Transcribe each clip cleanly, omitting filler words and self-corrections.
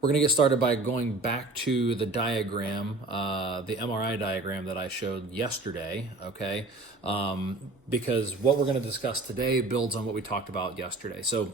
We're going to get started by going back to the diagram, the MRI diagram that I showed yesterday, okay? Because what we're going to discuss today builds on what we talked about yesterday. So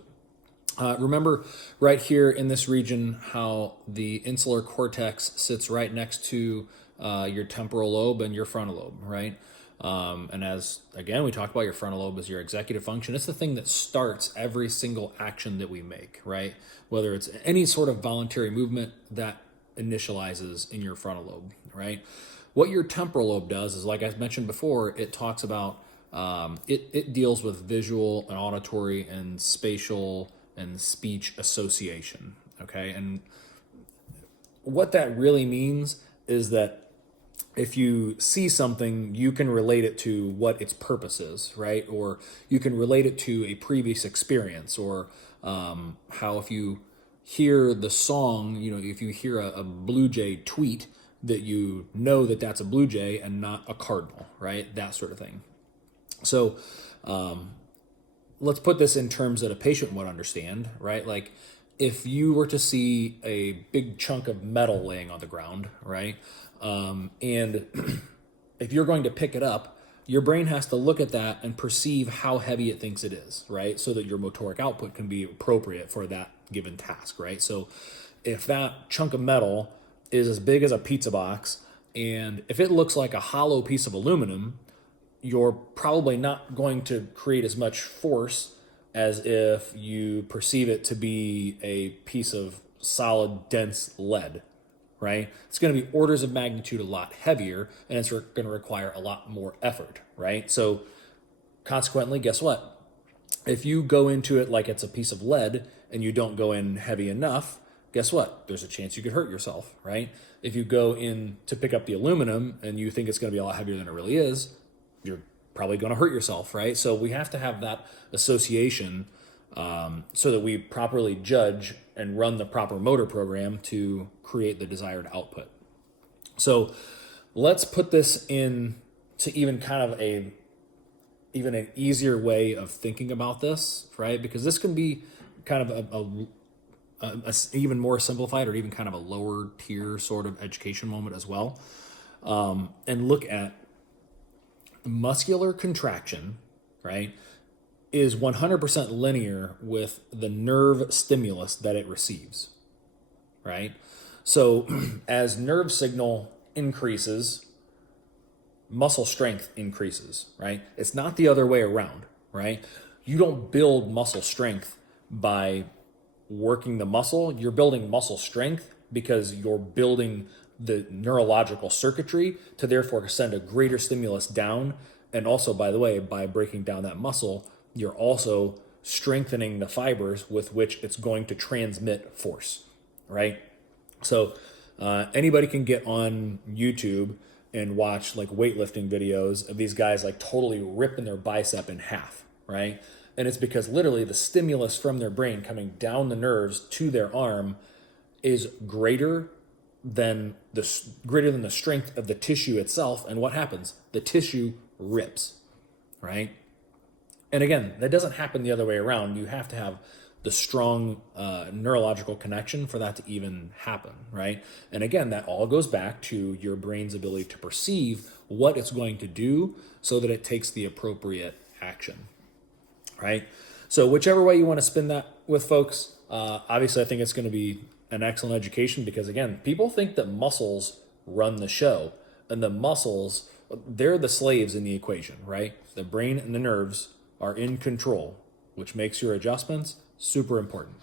remember right here in this region how the insular cortex sits right next to your temporal lobe and your frontal lobe, right? And as, again, we talked about, your frontal lobe is your executive function. It's the thing that starts every single action that we make, right? Whether it's any sort of voluntary movement that initializes in your frontal lobe, right? What your temporal lobe does is, like I mentioned before, it talks about, it deals with visual and auditory and spatial and speech association, okay? And what that really means is that if you see something, you can relate it to what its purpose is, right? Or you can relate it to a previous experience, or how if you hear the song, if you hear a Blue Jay tweet, that you know that that's a Blue Jay and not a Cardinal, right? That sort of thing. So let's put this in terms that a patient would understand, right? Like if you were to see a big chunk of metal laying on the ground, right? And if you're going to pick it up, your brain has to look at that and perceive how heavy it thinks it is, right? So that your motoric output can be appropriate for that given task, right? So if that chunk of metal is as big as a pizza box, and if it looks like a hollow piece of aluminum, you're probably not going to create as much force as if you perceive it to be a piece of solid, dense lead, right? It's going to be orders of magnitude a lot heavier, and it's going to require a lot more effort, right? So consequently, guess what? If you go into it like it's a piece of lead and you don't go in heavy enough, guess what? There's a chance you could hurt yourself, right? If you go in to pick up the aluminum and you think it's going to be a lot heavier than it really is, you're probably going to hurt yourself, right? So we have to have that association so that we properly judge and run the proper motor program to create the desired output. So let's put this in to even kind of even an easier way of thinking about this, right? Because this can be kind of a even more simplified, or even kind of a lower tier sort of education moment as well. And look at muscular contraction, right, is 100% linear with the nerve stimulus that it receives, right? So as nerve signal increases, muscle strength increases, right? It's not the other way around, right? You don't build muscle strength by working the muscle. You're building muscle strength because you're building the neurological circuitry to therefore send a greater stimulus down. And also, by the way, by breaking down that muscle, you're also strengthening the fibers with which it's going to transmit force, right? So anybody can get on YouTube and watch like weightlifting videos of these guys like totally ripping their bicep in half, right? And it's because literally the stimulus from their brain coming down the nerves to their arm is greater than the strength of the tissue itself. And what happens? The tissue rips, right? And again, that doesn't happen the other way around. You have to have the strong neurological connection for that to even happen, right? And again, that all goes back to your brain's ability to perceive what it's going to do so that it takes the appropriate action, right? So whichever way you want to spin that with, folks, obviously I think it's going to be an excellent education, because again, people think that muscles run the show, and the muscles, they're the slaves in the equation, right? The brain and the nerves are in control, which makes your adjustments super important.